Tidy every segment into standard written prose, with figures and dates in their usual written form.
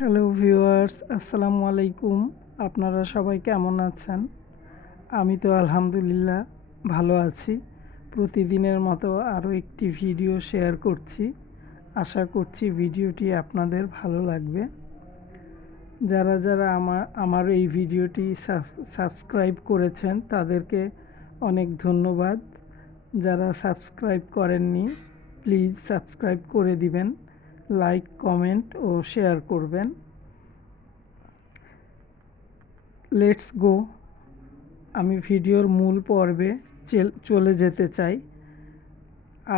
Hello viewers, আসসালামু আলাইকুম। আপনারা সবাই কেমন আছেন? আমি তো আলহামদুলিল্লাহ ভালো আছি। প্রতিদিনের মতো আরও একটি ভিডিও শেয়ার করছি। আশা করছি ভিডিওটি আপনাদের ভালো লাগবে। যারা যারা আমার এই ভিডিওটি সাবস্ক্রাইব করেছেন তাদেরকে অনেক ধন্যবাদ। যারা সাবস্ক্রাইব করেননি প্লিজ সাবস্ক্রাইব করে দিবেন, লাইক, কমেন্ট ও শেয়ার করবেন। Let's go. আমি ভিডিওর মূল পর্বে চলে যেতে চাই।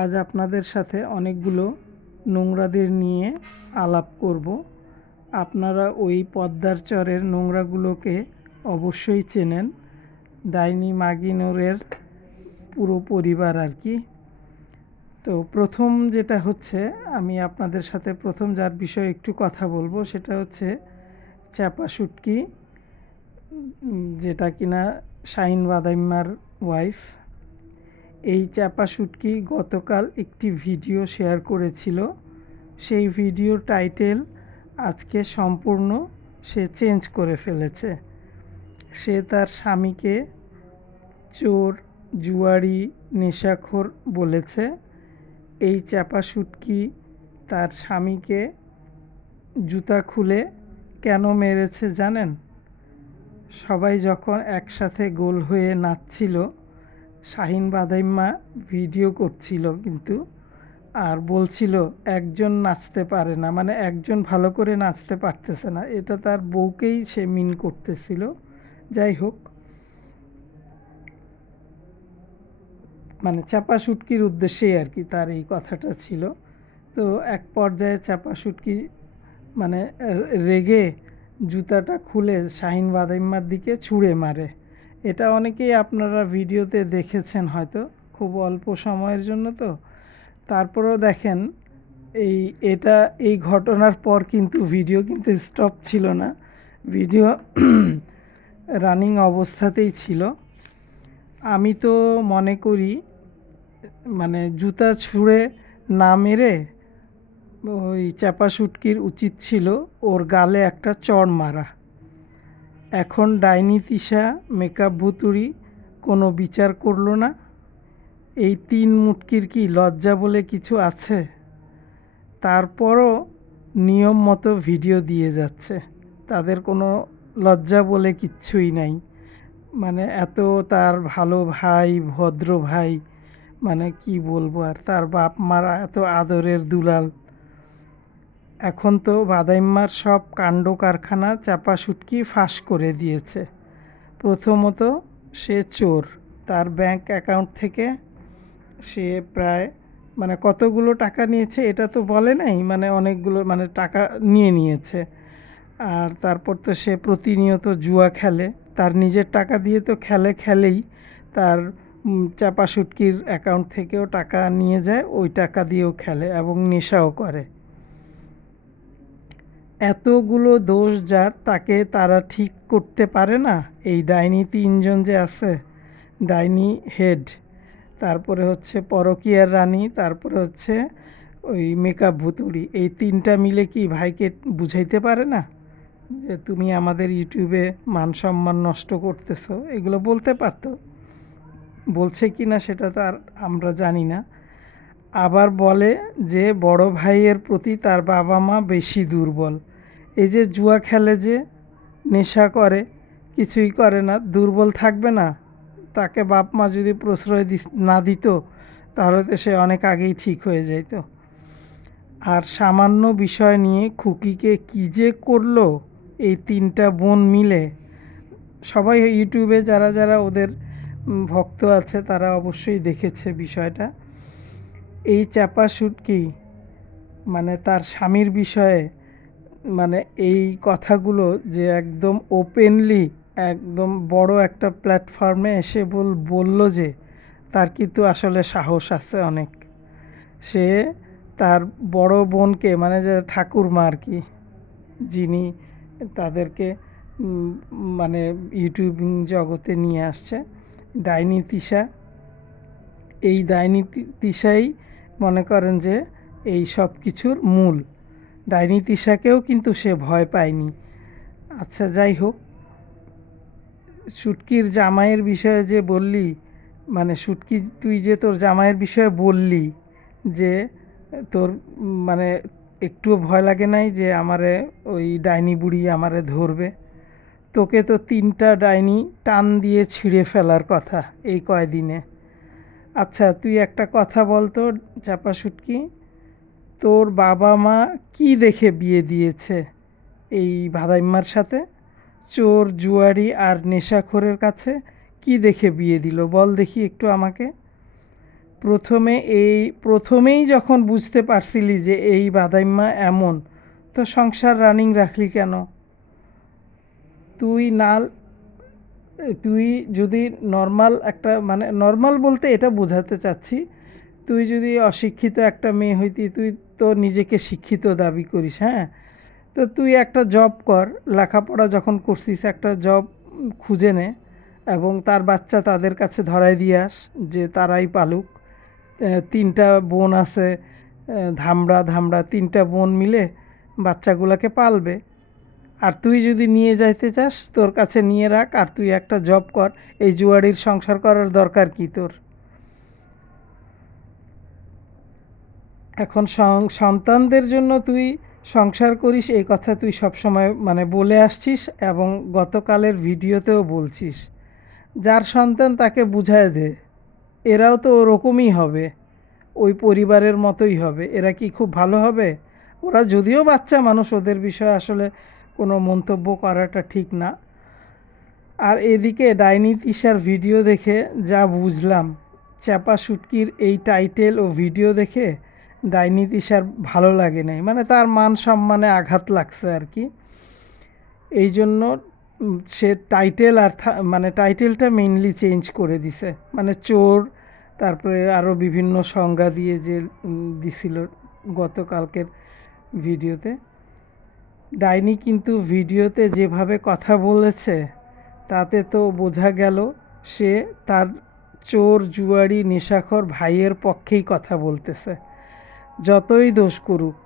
আজ আপনাদের সাথে অনেকগুলো নোংরাদের নিয়ে আলাপ করব। আপনারা ওই পদ্মার চরের নোংরাগুলোকে অবশ্যই চেনেন, ডাইনি মাগিনোরের পুরো পরিবার আর কি। তো প্রথম যেটা হচ্ছে, আমি আপনাদের সাথে প্রথম যার বিষয়ে একটু কথা বলবো সেটা হচ্ছে চাপা শুটকি, যেটা কিনা শাহিন বাদাইম্মার ওয়াইফ। এই চাপা শুটকি গতকাল একটি ভিডিও শেয়ার করেছিল। সেই ভিডিও টাইটেল আজকে সম্পূর্ণ সে চেঞ্জ করে ফেলেছে। সে তার স্বামীকে চোর, জুয়ারি, নেশাখোর বলেছে। এই চাপা শুটকি তার স্বামীকে জুতা খুলে কেন মেরেছে জানেন? সবাই যখন একসাথে গোল হয়ে নাচছিল, শাহিন বাদাইম্মা ভিডিও করছিল কিন্তু, আর বলছিল একজন নাচতে পারে না, মানে একজন ভালো করে নাচতে পারতেছে না। এটা তার বউকেই সে মিন করতেছিল। যাই হোক, মানে চাপা শুটকির উদ্দেশ্যেই আর কি তার এই কথাটা ছিল। তো এক পর্যায়ে চাপা শুটকি মানে রেগে জুতাটা খুলে শাহিন বাদাইম্মার দিকে ছুঁড়ে মারে। এটা অনেকেই আপনারা ভিডিওতে দেখেছেন হয়তো, খুব অল্প সময়ের জন্য তো। তারপরেও দেখেন এই ঘটনার পর কিন্তু ভিডিও কিন্তু স্টপ ছিল না, ভিডিও রানিং অবস্থাতেই ছিল। আমি তো মনে করি মানে জুতা ছুঁড়ে না মেরে ওই চাপা শুটকির উচিত ছিল ওর গালে একটা চড় মারা। এখন ডাইনি তিশা, মেকআপ ভুতুড়ি কোনো বিচার করলো না। এই তিন মুটকির কি লজ্জা বলে কিছু আছে? তারপরও নিয়ম মতো ভিডিও দিয়ে যাচ্ছে। তাদের কোনো লজ্জা বলে কিচ্ছুই নাই। মানে এত তার ভালো ভাই, ভদ্র ভাই, মানে কি বলবো আর, তার বাপ মারা এত আদরের দুলাল। এখন তো বাদাইম্মার সব কাণ্ড কারখানা চাপা শুটকি ফাঁস করে দিয়েছে। প্রথমত সে চোর। তার ব্যাংক অ্যাকাউন্ট থেকে সে প্রায় মানে কতগুলো টাকা নিয়েছে এটা তো বলে নাই, মানে অনেকগুলো মানে টাকা নিয়েছে। আর তারপর তো সে প্রতিনিয়ত জুয়া খেলে, তার নিজের টাকা দিয়ে তো খেলেই, তার চাপা শুটকির অ্যাকাউন্ট থেকেও টাকা নিয়ে যায়, ওই টাকা দিয়েও খেলে এবং নেশাও করে। এতগুলো দোষ যার, তাকে তারা ঠিক করতে পারে না? এই ডাইনি তিনজন যে আছে, ডাইনি হেড, তারপরে হচ্ছে পরকীয়ার রানী, তারপরে হচ্ছে ওই মেকআপ ভুতুড়ি, এই তিনটা মিলে কি ভাইকে বুঝাইতে পারে না যে তুমি আমাদের ইউটিউবে মান সম্মান নষ্ট করতেছো? এগুলো বলতে পারতো। বলছে কি না সেটা তো আর আমরা জানি না। আবার বলে যে বড় ভাইয়ের প্রতি তার বাবা মা বেশি দুর্বল। এই যে জুয়া খেলে, যে নেশা করে, কিছুই করে না, দুর্বল থাকবে না? তাকে বাপ মা যদি প্রশ্রয় না দিত তাহলে তো সে অনেক আগেই ঠিক হয়ে যেত। আর সামান্য বিষয় নিয়ে খুকিকে কী যে করলো এই তিনটা বোন মিলে। সবাই ইউটিউবে যারা যারা ওদের ভক্ত আছে তারা অবশ্যই দেখেছে বিষয়টা। এই চাপা শুটকি মানে তার স্বামীর বিষয়ে মানে এই কথাগুলো যে একদম ওপেনলি, একদম বড় একটা প্ল্যাটফর্মে এসে বলল যে তার কিন্তু আসলে সাহস আছে অনেক। সে তার বড় বোনকে, মানে যে ঠাকুরমা আর কি, যিনি তাদেরকে মানে ইউটিউবিং জগতে নিয়ে আসছে, ডাইনি তিশা, এই ডাইনি তিশাই মনে করেন যে এই সব কিছুর মূল। ডাইনি তিশাকেও কিন্তু সে ভয় পায়নি। আচ্ছা যাই হোক, শুটকির জামাইয়ের বিষয়ে যে বললি, মানে শুটকি তুই যে তোর জামাইয়ের বিষয়ে বললি যে তোর মানে একটুও ভয় লাগে নাই যে আমারে ওই ডাইনি বুড়ি আমারে ধরবে? তোকে তো 3টা ডাইনি টান দিয়ে ছিঁড়ে ফেলার কথা এই কয়দিনে। আচ্ছা তুই একটা কথা বল তো চাপা শুটকি, তোর বাবা মা কি দেখে বিয়ে দিয়েছে এই ভাদাইম্মার সাথে? চোর, জুয়ারি আর নেশাখোরের কাছে কি দেখে বিয়ে দিল বল দেখি একটু আমাকে। প্রথমেই যখন বুঝতে পারছিলি যে এই ভাদাইম্মা এমন, তো সংসার রানিং রাখলি কেন? তুই না তুই যদি নর্মাল একটা, মানে নর্মাল বলতে এটা বোঝাতে চাচ্ছি, তুই যদি অশিক্ষিত একটা মেয়ে হইতি, তুই তো নিজেকে শিক্ষিত দাবি করিস, হ্যাঁ? তো তুই একটা জব কর, লেখাপড়া যখন করছিস একটা জব খুঁজে নে এবং তার বাচ্চা তাদের কাছে ধরাই দিয়ে আস যে তারাই পালুক। 3টা বোন আছে, ধামড়া ধামড়া 3টা বোন মিলে বাচ্চাগুলোকে পালবে। আর তুই যদি নিয়ে যাইতে চাস তোর কাছে নিয়ে রাখ, আর তুই একটা জব কর। এই জুয়াড়ির সংসার করার দরকার কি তোর? এখন সন্তানদের জন্য তুই সংসার করিস এই কথা তুই সবসময় মানে বলে আসছিস এবং গতকালের ভিডিওতেও বলছিস। যার সন্তান তাকে বুঝায় দে, এরাও তো ওরকমই হবে, ওই পরিবারের মতোই হবে। এরা কি খুব ভালো হবে? ওরা যদিও বাচ্চা মানুষ, ওদের বিষয়ে আসলে কোনো মন্তব্য করাটা ঠিক না। আর এদিকে ডাইনি তিশার ভিডিও দেখে যা বুঝলাম, চাপা শুটকির এই টাইটেল ও ভিডিও দেখে ডাইনি তিশার ভালো লাগে নাই, মানে তার মান সম্মানে আঘাত লাগছে আর কি। এই জন্য সে টাইটেল আর মানে টাইটেলটা মেইনলি চেঞ্জ করে দিছে, মানে চোর, তারপরে আরও বিভিন্ন সংজ্ঞা দিয়ে যে দিছিল গতকালকের ভিডিওতে। ডাইনি কিন্তু ভিডিওতে যেভাবে কথা বলেছে তাতে তো বোঝা গেল সে তার চোর, জুয়ারি, নেশাখোর ভাইয়ের পক্ষেই কথা বলতেছে। যতই দোষ করুক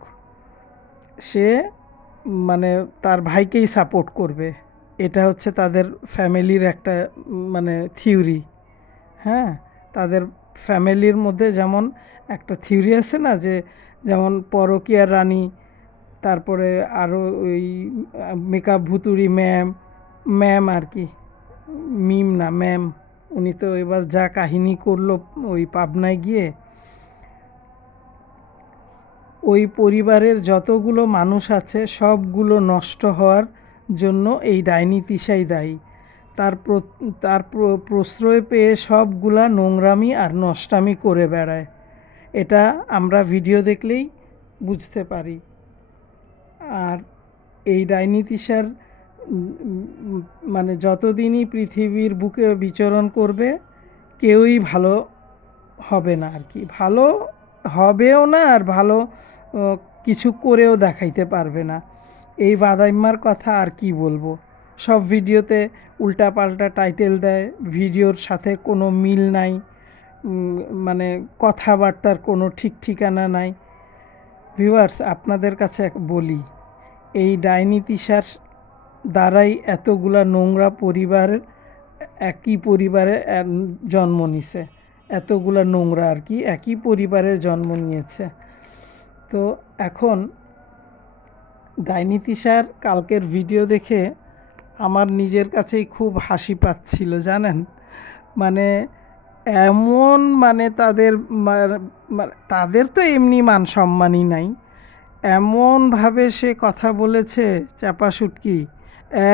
সে মানে তার ভাইকেই সাপোর্ট করবে। এটা হচ্ছে তাদের ফ্যামিলির একটা মানে থিওরি। হ্যাঁ, তাদের ফ্যামিলির মধ্যে যেমন একটা থিওরি আছে না, যে যেমন পরকীয়া রানী, তারপরে আরও ওই মেকআপ ভুতুড়ি ম্যাম, ম্যাম আর কি, মিম না ম্যাম, উনি তো এবার যা কাহিনী করলো ওই পাবনায় গিয়ে, ওই পরিবারের যতগুলো মানুষ আছে সবগুলো নষ্ট হওয়ার জন্য এই ডাইনি তিশাই দায়ী। তার প্রশ্রয় পেয়ে সবগুলা নোংরামি আর নষ্টামি করে বেড়ায়, এটা আমরা ভিডিও দেখলেই বুঝতে পারি। আর এই ডাইনি তিশার মানে যতদিনই পৃথিবীর বুকে বিচরণ করবে কেউই ভালো হবে না আর কি, ভালো হবেও না আর ভালো কিছু করেও দেখাইতে পারবে না। এই ভাদাইম্মার কথা আর কি বলবো, সব ভিডিওতে উল্টাপাল্টা টাইটেল দেয়, ভিডিওর সাথে কোনো মিল নাই, মানে কথাবার্তার কোনো ঠিক ঠিকানা নাই। ভিউয়ার্স, আপনাদের কাছে বলি, এই ডাইনি তিশার দ্বারাই এতগুলা নোংরা পরিবারের, একই পরিবারে জন্ম নিছে, এতগুলা নোংরা আর কি একই পরিবারে জন্ম নিয়েছে। তো এখন ডাইনি তিশার কালকের ভিডিও দেখে আমার নিজের কাছেই খুব হাসি পাচ্ছিল জানেন, মানে এমন মানে তাদের তো এমনি মান সম্মানই নাই, এমনভাবে সে কথা বলেছে চাপা শুটকি,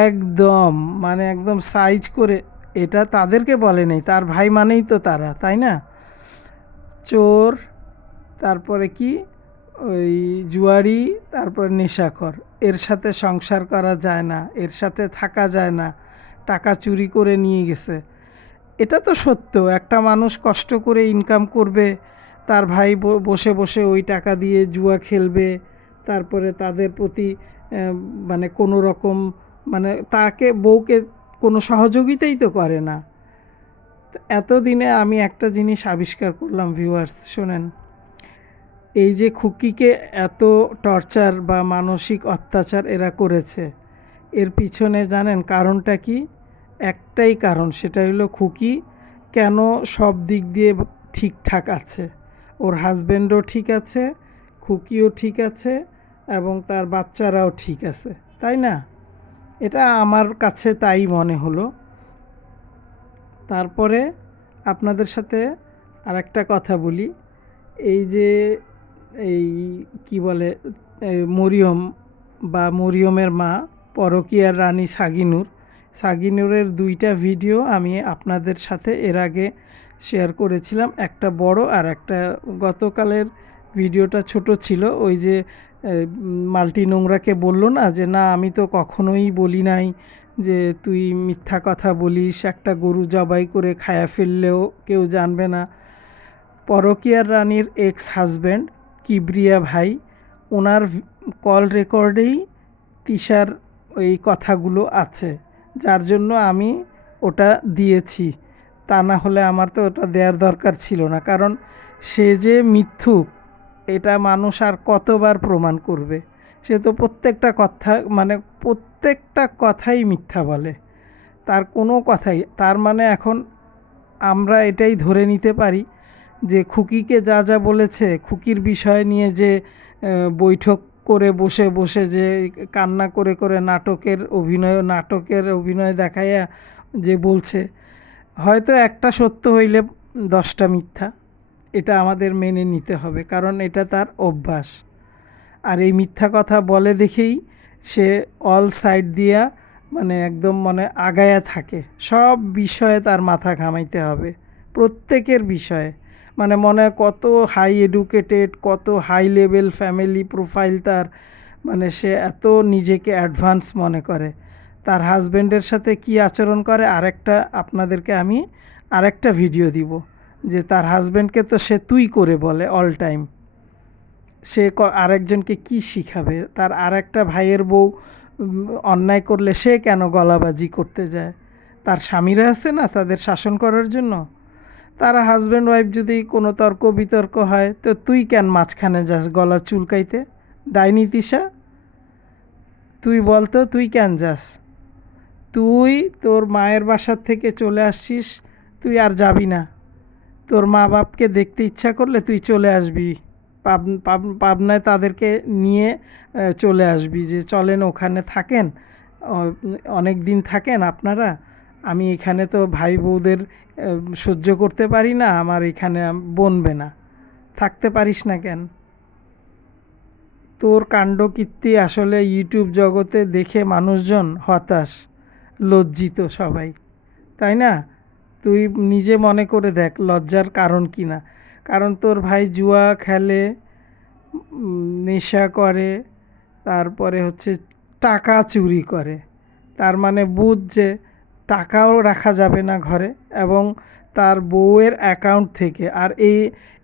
একদম মানে একদম সাইজ করে। এটা তাদেরকে বলে নাই, তার ভাই মানেই তো তারা, তাই না? চোর, তারপরে কি ওই জুয়ারি, তারপরে নেশাখোর, এর সাথে সংসার করা যায় না, এর সাথে থাকা যায় না, টাকা চুরি করে নিয়ে গেছে। এটা তো সত্য, একটা মানুষ কষ্ট করে ইনকাম করবে, তার ভাই বসে বসে ওই টাকা দিয়ে জুয়া খেলবে, তারপরে তাদের প্রতি মানে কোনো রকম মানে তাকে বউকে কোনো সহযোগিতাই তো করে না। এতদিনে আমি একটা জিনিস আবিষ্কার করলাম ভিউয়ার্স, শোনেন, এই যে খুকিকে এত টর্চার বা মানসিক অত্যাচার এরা করেছে, এর পিছনে জানেন কারণটা কি? একটাই কারণ, সেটা হলো খুকি কেন সব দিক দিয়ে ঠিকঠাক আছে। ওর হাজব্যান্ডও ঠিক আছে, খুকিও ঠিক আছে এবং তার বাচ্চারাও ঠিক আছে, তাই না? এটা আমার কাছে তাই মনে হলো। তারপরে আপনাদের সাথে আরেকটা কথা বলি। এই যে এই কি বলে মরিয়ম বা মরিয়মের মা পরকীয়ার রানী সাগিনুরের 2টা ভিডিও আমি আপনাদের সাথে এর আগে শেয়ার করেছিলাম, একটা বড় আর একটা গতকালের ভিডিওটা ছোট ছিল। ওই যে মাল্টি নোংরাকে বলল না যে না আমি তো কখনোই বলি নাই যে তুই মিথ্যা কথা বলিস, একটা গরু জবাই করে খায়া ফেললেও কেউ জানবে না। পরকীয়ার রানীর এক্স হাজব্যান্ড কিবরিয়া ভাই, ওনার কল রেকর্ডেই তিশার ওই কথাগুলো আছে, যার জন্য আমি ওটা দিয়েছি। তা না হলে আমার তো ওটা দেওয়ার দরকার ছিল না, কারণ সে যে মিথ্যুক এটা মানুষ আর কতবার প্রমাণ করবে। সে তো প্রত্যেকটা কথাই মিথ্যা বলে, তার কোনো কথাই। তার মানে এখন আমরা এটাই ধরে নিতে পারি যে খুকিকে যা যা বলেছে, খুকির বিষয় নিয়ে যে বৈঠক করে বসে বসে যে কান্না করে করে নাটকের অভিনয় দেখাইয়া যে বলছে, হয়তো একটা সত্য হইলে 10টা মিথ্যা, এটা আমাদের মেনে নিতে হবে, কারণ এটা তার অভ্যাস। আর এই মিথ্যা কথা বলে দেখেই সে অল সাইড দিয়া একদম আগায়া থাকে। সব বিষয়ে তার মাথা ঘামাইতে হবে, প্রত্যেকের বিষয়ে। মনে হয় কত হাই এডুকেটেড, কত হাই লেভেল ফ্যামিলি প্রোফাইল তার, সে এত নিজেকে অ্যাডভান্স মনে করে। তার হাজব্যান্ডের সাথে কি আচরণ করে আপনাদেরকে আমি আরেকটা ভিডিও দিব, যে তার হাজব্যান্ডকে তো সে তুই করে বলে অল টাইম। সে আরেকজনকে কি শিখাবে? তার আরেকটা ভাইয়ের বউ অন্যায় করলে সে কেন গলাবাজি করতে যায়? তার স্বামীরা আছে না তাদের শাসন করার জন্য? তারা হাজব্যান্ড ওয়াইফ যদি কোনো তর্ক বিতর্ক হয়, তো তুই কেন মাঝখানে যাস গলা চুলকাইতে? ডাইনি তিশা, তুই বলতো তুই কেন যাস? তুই তোর মায়ের বাসার থেকে চলে আসছিস, তুই আর যাবি না। তোর মা বাপকে দেখতে ইচ্ছা করলে তুই চলে আসবি পাবনায়, তাদেরকে নিয়ে চলে আসবি, যে চলেন ওখানে থাকেন, অনেক দিন থাকেন আপনারা, আমি এখানে তো ভাই বউদের সহ্য করতে পারি না, আমার এখানে বনবে না। থাকতে পারিস না কেন? তোর কাণ্ডকীর্তি আসলে ইউটিউব জগতে দেখে মানুষজন হতাশ, লজ্জিত সবাই, তাই না? তুই নিজে মনে করে দেখ লজ্জার কারণ কি না। কারণ তোর ভাই জুয়া খেলে, নেশা করে, তারপরে টাকা চুরি করে। তার বুঝ যে টাকাও রাখা যাবে না ঘরে, এবং তার বউয়ের অ্যাকাউন্ট থেকে। আর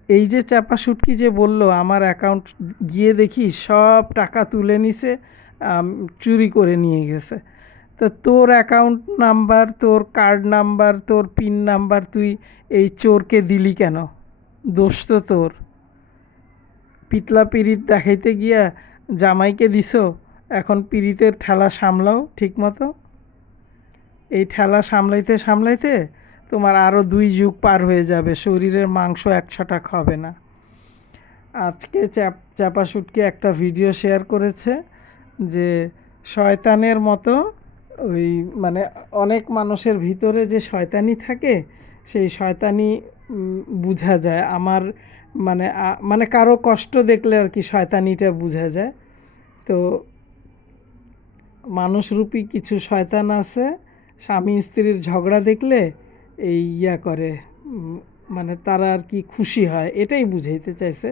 এই যে চাপা শুটকি যে বলল আমার অ্যাকাউন্ট গিয়ে দেখি সব টাকা তুলে নিছে, চুরি করে নিয়ে গেছে। তো তোর অ্যাকাউন্ট নাম্বার, তোর কার্ড নাম্বার, তোর পিন নাম্বার তুই এই চোরকে দিলি কেন? দোষ তো তোর। পিতলা পিরিত দেখাইতে গিয়া জামাইকে দিছো, এখন পিরিতের ঠেলা সামলাও ঠিক মতো। এই ঠেলা সামলাইতে সামলাইতে তোমার আরও 2 যুগ পার হয়ে যাবে, শরীরের মাংস 1 ছটাক হবে না। আজকে চাপা শুটকি একটা ভিডিও শেয়ার করেছে যে শয়তানের মতো ওই অনেক মানুষের ভিতরে যে শয়তানি থাকে, সেই শয়তানি বোঝা যায়। আমার কারো কষ্ট দেখলে আর কি শয়তানিটা বোঝা যায়। তো মানুষরূপী কিছু শয়তান আছে, স্বামী স্ত্রীর ঝগড়া দেখলে এই করে, তারা আর কি খুশি হয়, এটাই বুঝাইতে চাইছে।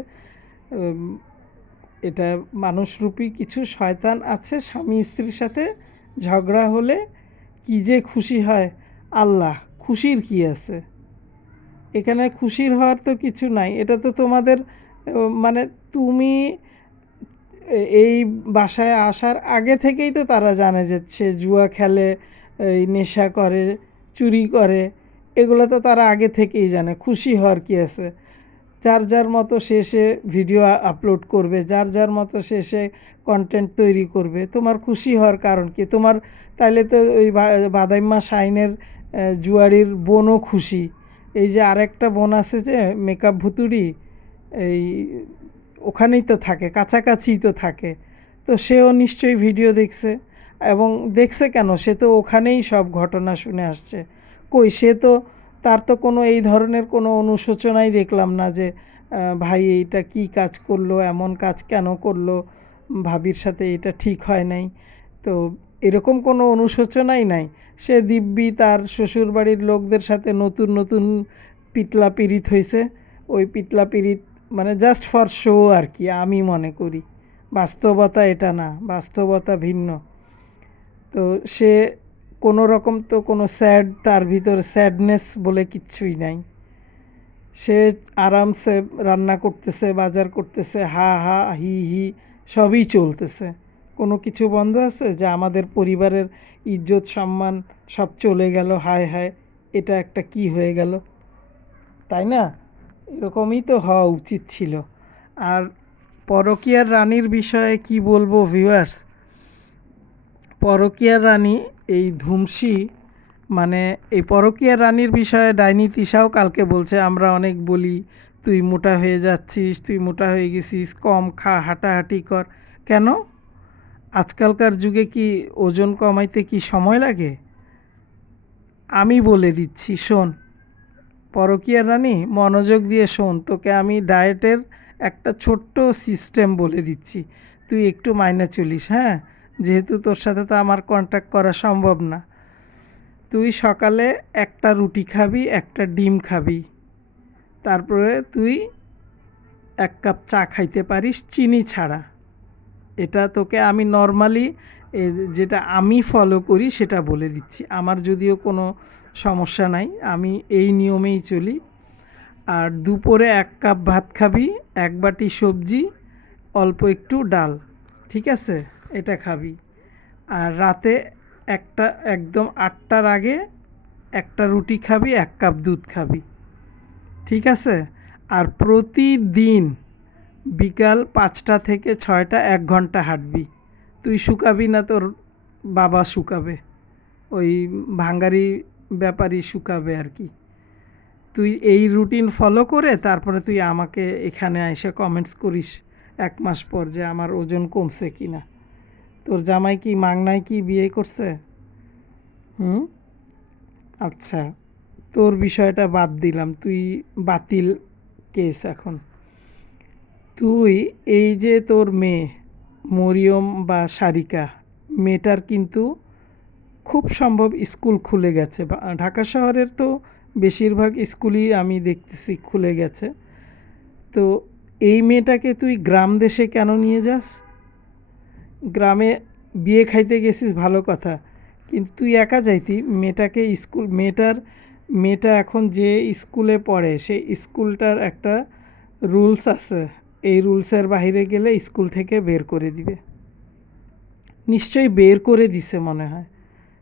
এটা মানুষরূপী কিছু শয়তান আছে, স্বামী স্ত্রীর সাথে ঝগড়া হলে কি যে খুশি হয়। আল্লাহ, খুশির কি আছে এখানে? খুশির হওয়ার তো কিছু নাই। এটা তো তোমাদের তুমি এই বাসায় আসার আগে থেকেই তো তারা জানে যে সে জুয়া খেলে, এই নেশা করে, চুরি করে, এগুলো তো তারা আগে থেকেই জানে। খুশি হওয়ার কি আছে? যার যার মতো সে ভিডিও আপলোড করবে, যার যার মতো সে কন্টেন্ট তৈরি করবে। তোমার খুশি হওয়ার কারণ কি? তোমার তাইলে তো ওই বাদাইম্মা শাইনের জুয়ারির বোনও খুশি। এই যে আরেকটা বোন আছে যে মেকআপ ভুতুড়ি, এই ওখানেই তো থাকে, কাছাকাছিই তো থাকে। তো সেও নিশ্চয়ই ভিডিও দেখছে, এবং দেখছে কেন, সে তো ওখানেই সব ঘটনা শুনে আসছে। কই সে তো, তার তো কোনো এই ধরনের কোনো অনুশোচনাই দেখলাম না যে ভাই এইটা কি কাজ করলো, এমন কাজ কেন করলো, ভাবির সাথে এটা ঠিক হয় নাই। তো এরকম কোনো অনুশোচনাই নাই। সে দিব্যি তার শ্বশুরবাড়ির লোকদের সাথে নতুন নতুন পিতলা পিরিত হয়েছে। ওই পিতলা পিরিত মানে জাস্ট ফর শো আর কি, আমি মনে করি। বাস্তবতা এটা না, বাস্তবতা ভিন্ন। তো সে কোনো রকম তো কোনো স্যাড, তার ভিতর স্যাডনেস বলে কিচ্ছুই নাই। সে আরামসে রান্না করতেছে, বাজার করতেছে, হা হা হি হি সবই চলতেছে। কোনো কিছু বন্ধ আছে যে আমাদের পরিবারের ইজ্জত সম্মান সব চলে গেল, হায় হায় এটা একটা কি হয়ে গেল, তাই না? এরকমই তো হওয়া উচিত ছিল। আর পরকীয়ার রানীর বিষয়ে কি বলবো ভিউয়ার্স, পরকীয়ার রানী এই ধুমসি, মানে এই পরকীয়ার রানীর বিষয়ে ডাইনি তিশাও কালকে বলছে আমরা অনেক বলি তুই মোটা হয়ে যাচ্ছিস, তুই মোটা হয়ে গেছিস, কম খা, হাঁটাহাঁটি কর। কেন? আজকালকার যুগে কি ওজন কমাইতে কি সময় লাগে? আমি বলে দিচ্ছি শোন, পরকীয়ার রানী মনোযোগ দিয়ে শোন, তোকে আমি ডায়েটের একটা ছোট্ট সিস্টেম বলে দিচ্ছি, তুই একটু মাইনে চলিস, হ্যাঁ? যেহেতু তোর সাথে তো আমার কন্ট্যাক্ট করা সম্ভব না। তুই সকালে একটা রুটি খাবি, একটা ডিম খাবি, তারপরে তুই 1 কাপ চা খাইতে পারিস চিনি ছাড়া। এটা তোকে আমি নর্মালি যেটা আমি ফলো করি সেটা বলে দিচ্ছি। আমার যদিও কোনো সমস্যা নাই, আমি এই নিয়মেই চলি। আর দুপুরে 1 কাপ ভাত খাবি, 1 বাটি সবজি, অল্প একটু ডাল, ঠিক আছে? এটা খাবি। আর রাতে একটা একদম 8টার আগে একটা রুটি খাবি, 1 কাপ দুধ খাবি, ঠিক আছে? আর প্রতিদিন বিকাল 5টা থেকে 6টা 1 ঘন্টা হাঁটবি। তুই শুকাবি না, তোর বাবা শুকাবে, ওই ভাঙ্গারি ব্যাপারী শুকাবে আর কি। তুই এই রুটিন ফলো করে তারপরে তুই আমাকে এখানে এসে কমেন্টস করিস 1 মাস পর যে আমার ওজন কমছে কি না। তোর জামাই কি মাংনায় কি বিয়ে করছে? হুম? আচ্ছা, তোর বিষয়টা বাদ দিলাম, তুই বাতিল কেস এখন। তুই এই যে তোর মেয়ে মরিয়ম বা সারিকা, মেয়েটার কিন্তু খুব সম্ভব স্কুল খুলে গেছে। ঢাকা শহরের তো বেশিরভাগ স্কুলই আমি দেখতেছি খুলে গেছে। তো এই মেয়েটাকে তুই গ্রাম দেশে কেন নিয়ে যাস? গ্রামে বিয়ে খাইতে গেছিস ভালো কথা, কিন্তু তুই একা যাইতি। মেয়েটাকে স্কুল, মেয়েটা এখন যে স্কুলে পড়ে সেই স্কুলটার একটা রুলস আছে, এই রুলসের বাইরে গেলে স্কুল থেকে বের করে দিবে। নিশ্চয়ই বের করে দিছে মনে হয়,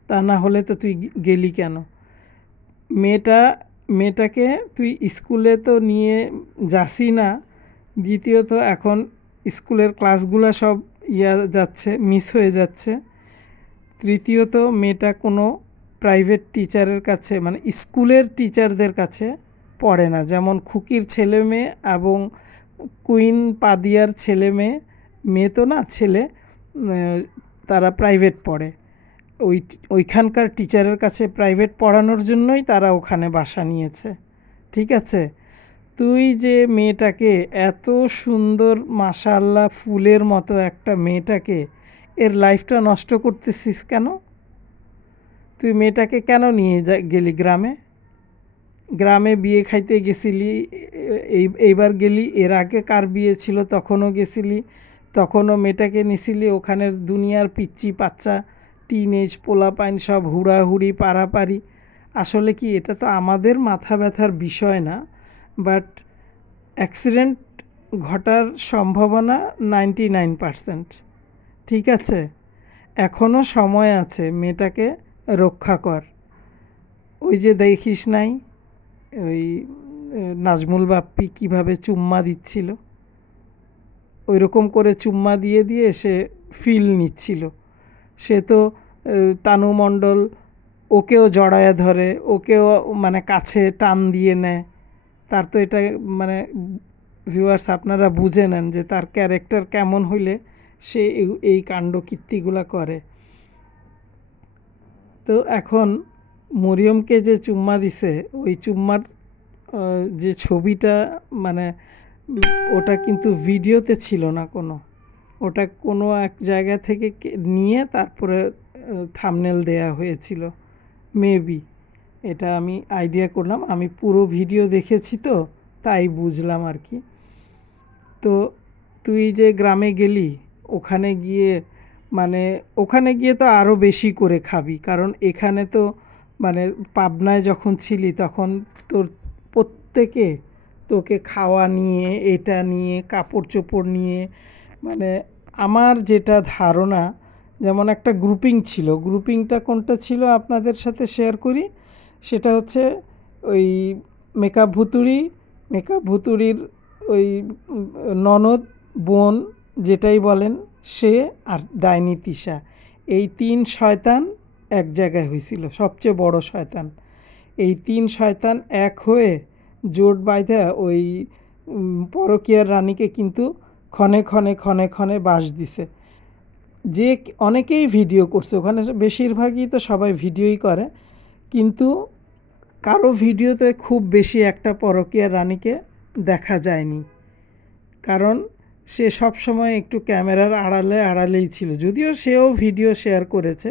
তা না হলে তো তুই গেলি কেন? মেয়েটাকে তুই স্কুলে তো নিয়ে যাসই না, দ্বিতীয়ত এখন স্কুলের ক্লাসগুলো সব যাচ্ছে, মিস হয়ে যাচ্ছে। তৃতীয়ত মেয়েটা কোনো প্রাইভেট টিচারের কাছে, মানে স্কুলের টিচারদের কাছে পড়ে না, যেমন খুকির ছেলে মেয়ে এবং কুইন পাদিয়ার ছেলে মেয়ে, মেয়ে তো না ছেলে, তারা প্রাইভেট পড়ে। ওইখানকার টিচারের কাছে প্রাইভেট পড়ানোর জন্যই তারা ওখানে বাসা নিয়েছে, ঠিক আছে? তুই যে মেয়েটাকে এত সুন্দর, মাশাআল্লাহ ফুলের মতো একটা মেয়েটাকে, এর লাইফটা নষ্ট করতেছিস কেন? তুই মেয়েটাকে কেন নিয়ে গেলি গ্রামে? গ্রামে বিয়ে খাইতে গেছিলি, এইবার গেলি, এর আগে কার বিয়ে ছিল তখনও গেছিলি, তখনও মেয়েটাকে নিছিলি। ওখানের দুনিয়ার পিচ্চি বাচ্চা টিনেজ পোলাপাইন সব হুড়াহুড়ি পারাপারি। আসলে কি এটা তো আমাদের মাথা ব্যথার বিষয় না, বাট অ্যাক্সিডেন্ট ঘটার সম্ভাবনা 99%, ঠিক আছে? এখনও সময় আছে, মেয়েটাকে রক্ষা কর। ওই যে দেখিস নাই ওই নাজমুল বাপ্পি কীভাবে চুম্মা দিচ্ছিল, ওই রকম করে চুম্মা দিয়ে দিয়ে সে ফিল নিচ্ছিল। সে তো তানু মণ্ডল ওকেও জড়ায় ধরে, ওকেও মানে কাছে টান দিয়ে নেয়। তার তো এটা মানে ভিউয়ার্স আপনারা বুঝে নেন যে তার ক্যারেক্টার কেমন হইলে সে এই কাণ্ড কীর্তিগুলা করে। তো এখন মরিয়মকে যে চুম্মা দিছে, ওই চুম্মার যে ছবিটা মানে ওটা কিন্তু ভিডিওতে ছিল না কোনো, ওটা কোনো এক জায়গা থেকে নিয়ে তারপরে থাম্বনেল দেয়া হয়েছিল মেবি। এটা আমি আইডিয়া করলাম, আমি পুরো ভিডিও দেখেছি তো তাই বুঝলাম আর কি। তো তুই যে গ্রামে গেলি, ওখানে গিয়ে মানে ওখানে গিয়ে তো আরও বেশি করে খাবি, কারণ এখানে তো মানে পাবনায় যখন ছিলি তখন তোর প্রত্যেকে তোকে খাওয়া নিয়ে, এটা নিয়ে, কাপড় চোপড় নিয়ে, মানে আমার যেটা ধারণা, যেমন একটা গ্রুপিং ছিল, গ্রুপিংটা কোনটা ছিল আপনাদের সাথে শেয়ার করি। সেটা হচ্ছে ওই মেকআপ ভুতুড়ির ওই ননদ, বোন যেটাই বলেন, সে আর ডাইনি তিশা, এই 3 শয়তান এক জায়গায় হয়েছিল, সবচেয়ে বড় শয়তান। এই 3 শয়তান এক হয়ে জোট বাঁধা ওই পরকীয়ার রানীকে কিন্তু ক্ষণে ক্ষণে ক্ষণে ক্ষণে বাস দিছে। যে অনেকেই ভিডিও করছে ওখানে, বেশিরভাগই তো সবাই ভিডিওই করে, কিন্তু কারো ভিডিওতে খুব বেশি একটা পরকীয়ার রানীকে দেখা যায়নি, কারণ সে সব সময় একটু ক্যামেরার আড়ালেই ছিল। যদিও সেও ভিডিও শেয়ার করেছে,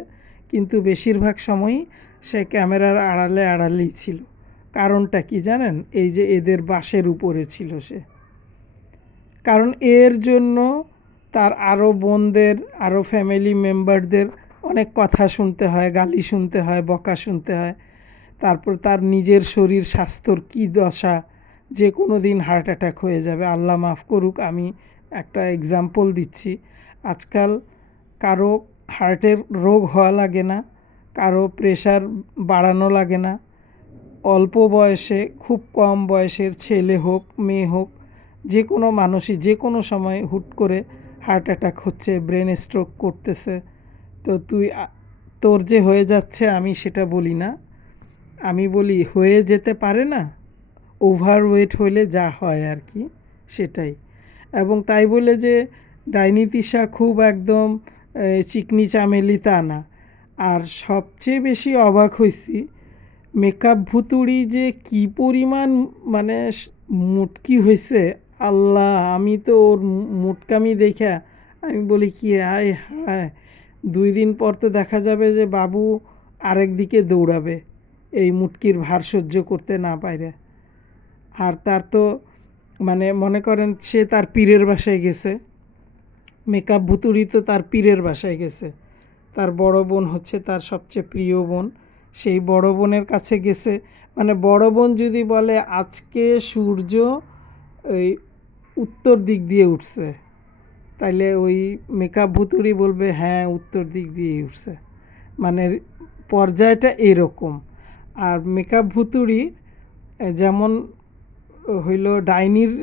কিন্তু বেশিরভাগ সময়ই সে ক্যামেরার আড়ালেই ছিল। কারণটা কি জানেন? এই যে এদের বাসের উপরে ছিল সে, কারণ এর জন্য তার আরও বোনদের, আরও ফ্যামিলি মেম্বারদের অনেক কথা শুনতে হয়, গালি শুনতে হয়, বকা শুনতে হয়। তারপর তার নিজের শরীর স্বাস্থ্যর কী দশা, যে কোনো দিন হার্ট অ্যাটাক হয়ে যাবে, আল্লাহ মাফ করুক। আমি একটা এক্সাম্পল দিচ্ছি, আজকাল কারো হার্টের রোগ হওয়া লাগে না, কারো প্রেশার বাড়ানো লাগে না, অল্প বয়সে, খুব কম বয়সের ছেলে হোক মেয়ে হোক, যে কোনো মানুষই যে কোনো সময় হুট করে হার্ট অ্যাটাক হচ্ছে, ব্রেন স্ট্রোক করতেছে। তো তোর যে হয়ে যাচ্ছে আমি সেটা বলি না, আমি বলি হয়ে যেতে পারে না, ওভারওয়েট হলে যা হয় আর কি, সেটাই। এবং তাই বলে যে ডাইনি তিশা খুব একদম চিকনি চামেলি তা না। আর সবচেয়ে বেশি অবাক হয়েছি, মেকআপ ভুতুড়ি যে কি পরিমাণ মানে মুটকি হয়েছে, আল্লাহ! আমি তো ওর মুটকামি দেখা আমি বলি কি হায় হায়, 2 দিন পর তো দেখা যাবে যে বাবু আরেক দিকে দৌড়াবে এই মুটকির ভার সহ্য করতে না পারে। আর তার তো মানে মনে করেন সে তার পীরের বাসায় গেছে, মেকআপ ভুতুড়ি তো তার পীরের বাসায় গেছে, তার বড় বোন হচ্ছে তার সবচেয়ে প্রিয় বোন, সেই বড় বোনের কাছে গেছে। মানে বড় বোন যদি বলে আজকে সূর্য ওই উত্তর দিক দিয়ে উঠছে, তাইলে ওই মেকআপ ভুতুড়ি বলবে হ্যাঁ উত্তর দিক দিয়েই উঠছে, মানে পর্যায়টা এরকম। আর মেকআপ ভুতুড়ি যেমন হইল ডাইনির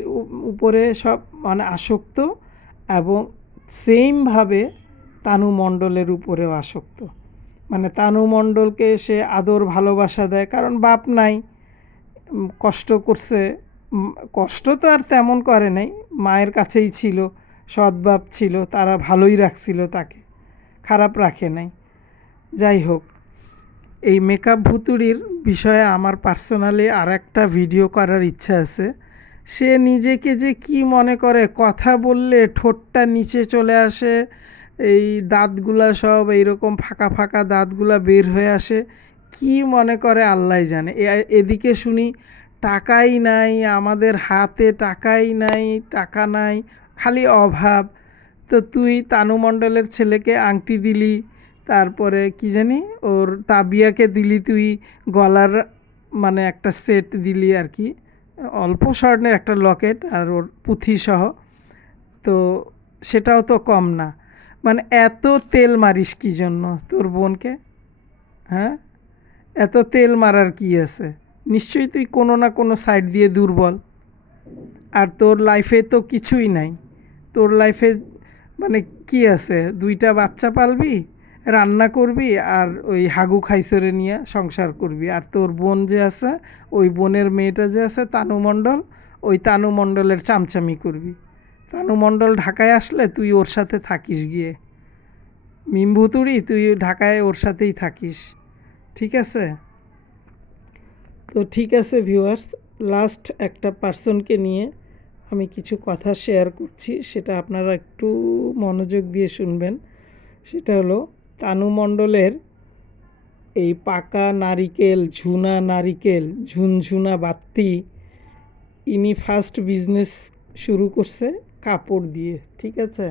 উপরে সব মানে আসক্ত, এবং সেমভাবে তানু মণ্ডলের উপরেও আসক্ত। মানে তানু মণ্ডলকে সে আদর ভালোবাসা দেয়, কারণ বাপ নাই, কষ্ট করছে, কষ্ট তো আর তেমন করে নাই, মায়ের কাছেই ছিল, সৎ বাপ ছিল, তারা ভালোই রাখছিল তাকে, খারাপ রাখে নাই। যাই হোক, এই মেকআপ ভুতুড়ির বিষয়ে আমার পার্সোনালি আর একটা ভিডিও করার ইচ্ছা আছে। সে নিজেকে যে কি মনে করে, কথা বললে ঠোঁটটা নিচে চলে আসে, এই দাঁতগুলা সব এইরকম ফাঁকা ফাঁকা দাঁতগুলা বের হয়ে আসে, কি মনে করে আল্লাহ জানে। এদিকে শুনি টাকাই নাই, আমাদের হাতে টাকাই নাই, টাকা নাই, খালি অভাব। তো তুই তানু মণ্ডলের ছেলেকে আংটি দিলি, তারপরে কি জানি ওর তাবিয়াকে দিলি, তুই গলার মানে একটা সেট দিলি আর কি, অল্প স্বর্ণের একটা লকেট আর ওর পুঁথি সহ, তো সেটাও তো কম না। মানে এত তেল মারিস কী জন্য তোর বোনকে? হ্যাঁ, এত তেল মারার কি আছে? নিশ্চয়ই তুই কোনো না কোনো সাইড দিয়ে দুর্বল। আর তোর লাইফে তো কিছুই নাই। তোর লাইফে মানে কি আছে, 2টা বাচ্চা পালবি, রান্না করবি, আর ওই হাগু খাইসরে নিয়ে সংসার করবি। আর তোর বোন যে আছে, ওই বোনের মেয়েটা যে আছে তানু মণ্ডল, ওই তানু মণ্ডলের চামচামি করবি। তানু মণ্ডল ঢাকায় আসলে তুই ওর সাথে থাকিস গিয়ে, মিমভুতুড়ি তুই ঢাকায় ওর সাথেই থাকিস, ঠিক আছে? তো ঠিক আছে ভিউয়ার্স, লাস্ট একটা পার্সনকে নিয়ে আমি কিছু কথা শেয়ার করছি, সেটা আপনারা একটু মনোযোগ দিয়ে শুনবেন। সেটা হলো তানু মণ্ডলের এই পাকা নারিকেল, ঝুনা নারিকেল, ঝুনঝুনা বাত্তি, ইনি ফার্স্ট বিজনেস শুরু করছে কাপড় দিয়ে, ঠিক আছে?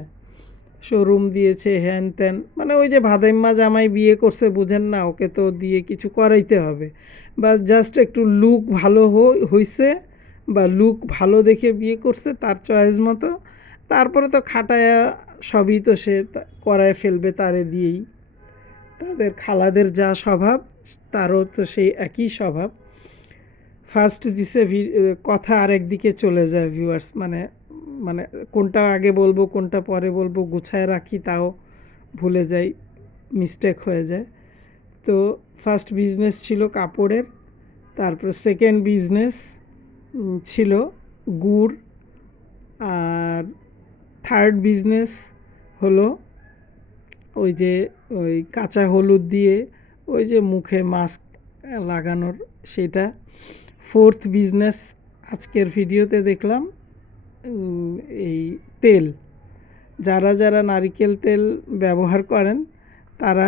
শোরুম দিয়েছে, হ্যান ত্যান, মানে ওই যে ভাদাইম্মা জামাই বিয়ে করছে, বুঝেন না, ওকে তো দিয়ে কিছু করাইতে হবে, বা জাস্ট একটু লুক ভালো হইছে, বা লুক ভালো দেখে বিয়ে করছে তার চয়েস মতো। তারপরে তো খাটায়া সবই তো সে করায় ফেলবে তারে দিয়েই। তাদের খালাদের যা স্বভাব, তারও তো সেই একই স্বভাব। ফার্স্ট দিছে কথা আরেক দিকে চলে যায় ভিউয়ার্স, মানে মানে কোনটা আগে বলবো কোনটা পরে বলবো গুছায় রাখি, তাও ভুলে যাই, মিস্টেক হয়ে যায়। তো ফার্স্ট বিজনেস ছিল কাপড়ের, তারপর সেকেন্ড বিজনেস ছিল গুড়, আর থার্ড বিজনেস হলো ওই যে ওই কাঁচা হলুদ দিয়ে ওই যে মুখে মাস্ক লাগানোর, সেটা। ফোর্থ বিজনেস আজকের ভিডিওতে দেখলাম এই তেল। যারা যারা নারিকেল তেল ব্যবহার করেন তারা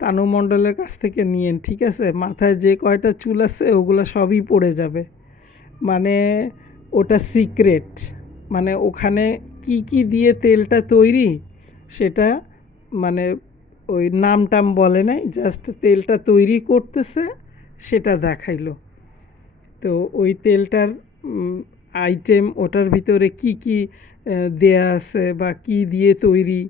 তানু মণ্ডলের কাছ থেকে নিয়েন, ঠিক আছে? মাথায় যে কয়টা চুল আছে ওগুলো সবই পড়ে যাবে, মানে ওটা সিক্রেট। মানে ওখানে কি কি দিয়ে তেলটা তৈরি সেটা মানে ওই নাম টাম বলে নাই, জাস্ট তেলটা তৈরি করতেছে সেটা দেখাইলো। তো ওই তেলটার আইটেম, ওটার ভিতরে কি কি দেয়া আছে বা কি দিয়ে তৈরি,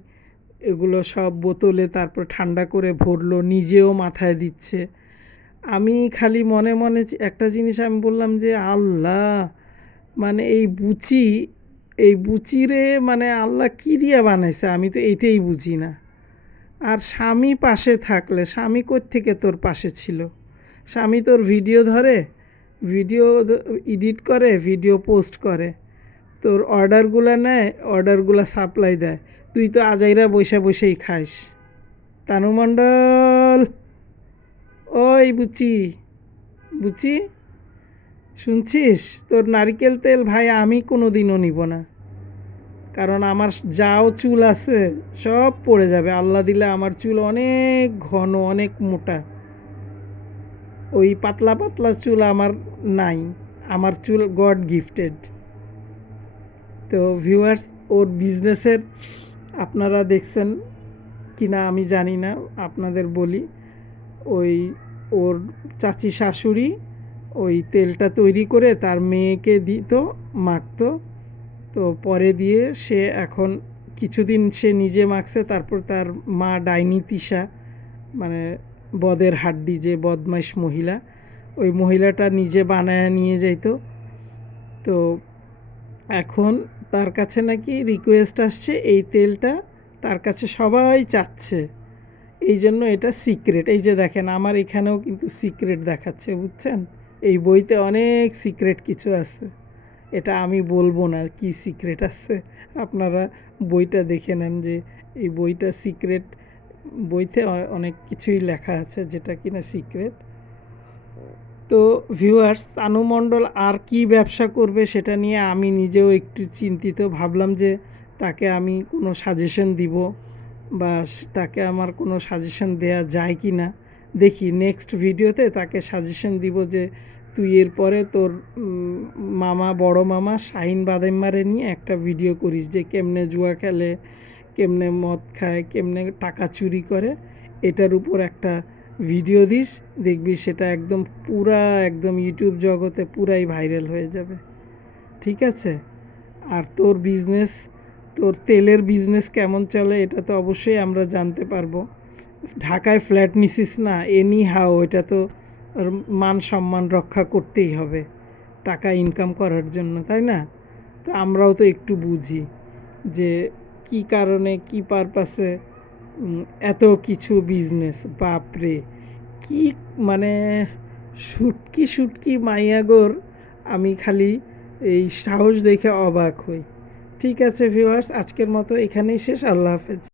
এগুলো সব বোতলে তারপর ঠান্ডা করে ভরলো, নিজেও মাথায় দিচ্ছে। আমি খালি মনে মনে একটা জিনিস আমি বললাম যে আল্লাহ, মানে এই বুচিরে মানে আল্লাহ কি দিয়া বানাইছে, আমি তো এইটাই বুঝি না। আর স্বামী পাশে থাকলে, স্বামী কোত্থেকে তোর পাশে ছিল? স্বামী তোর ভিডিও ধরে, ভিডিও এডিট করে, ভিডিও পোস্ট করে, তোর অর্ডারগুলো নেয়, অর্ডারগুলো সাপ্লাই দেয়, তুই তো আজাইরা বসেই খাস। তানু মণ্ডল, ওই বুচি, বুচি শুনছিস? তোর নারকেল তেল ভাই আমি কোনো দিনও নিব না, কারণ আমার যাও চুল আছে সব পড়ে যাবে। আল্লাহ দিলে আমার চুল অনেক ঘন, অনেক মোটা, ওই পাতলা পাতলা চুল আমার নাই, আমার চুল গড গিফটেড। তো ভিউয়ার্স, ওর বিজনেসের আপনারা দেখছেন কি না আমি জানি না, আপনাদের বলি, ওই ওর চাচি শাশুড়ি ওই তেলটা তৈরি করে তার মেয়েকে দিত, মাখতো, তো পরে দিয়ে সে এখন কিছুদিন সে নিজে মাখছে, তারপর তার মা ডাইনি তিশা, মানে বদের হাড্ডি, যে বদমাইশ মহিলা, ওই মহিলাটা নিজে বানায় নিয়ে যাইতো। তো এখন তার কাছে নাকি রিকোয়েস্ট আসছে এই তেলটা তার কাছে সবাই চাচ্ছে, এই জন্য এটা সিক্রেট। এই যে দেখেন আমার এখানেও কিন্তু সিক্রেট দেখাচ্ছে, বুঝছেন? এই বইতে অনেক সিক্রেট কিছু আছে, এটা আমি বলবো না কি সিক্রেট আছে, আপনারা বইটা দেখে নেন যে এই বইটা সিক্রেট, বইতে অনেক কিছুই লেখা আছে যেটা কিনা সিক্রেট। তো ভিউয়ার্স, তানু মণ্ডল আর কি ব্যবসা করবে সেটা নিয়ে আমি নিজেও একটু চিন্তিত। ভাবলাম যে তাকে আমি কোনো সাজেশন দিব, বা তাকে আমার কোনো সাজেশন দেয়া যায় কি না দেখি। নেক্সট ভিডিওতে তাকে সাজেশন দিব যে তুই এরপরে তোর মামা, বড় মামা শাহিন বাদাইম্মারে নিয়ে একটা ভিডিও করিস, যে কেমনে জুয়া খেলে, কেমনে মদ খায়, কেমনে টাকা চুরি করে, এটার উপর একটা ভিডিও দিস, দেখবি সেটা একদম একদম ইউটিউব জগতে পুরাই ভাইরাল হয়ে যাবে, ঠিক আছে? আর তোর বিজনেস, তোর তেলের বিজনেস কেমন চলে এটা তো অবশ্যই আমরা জানতে পারবো। ঢাকায় ফ্ল্যাট নিছিস না, এনি হাও, এটা তো ওর মান সম্মান রক্ষা করতেই হবে টাকা ইনকাম করার জন্য, তাই না? তো আমরাও তো একটু বুঝি যে কি কারণে কি পারপাসে এত কিছু বিজনেস, বাপরে কি মানে শুটকি শুটকি মাইয়াগোর আমি খালি এই সাহস দেখে অবাক হই। ঠিক আছে ভিউয়ার্স, আজকের মতো এখানেই শেষ। আল্লাহ হাফেজ।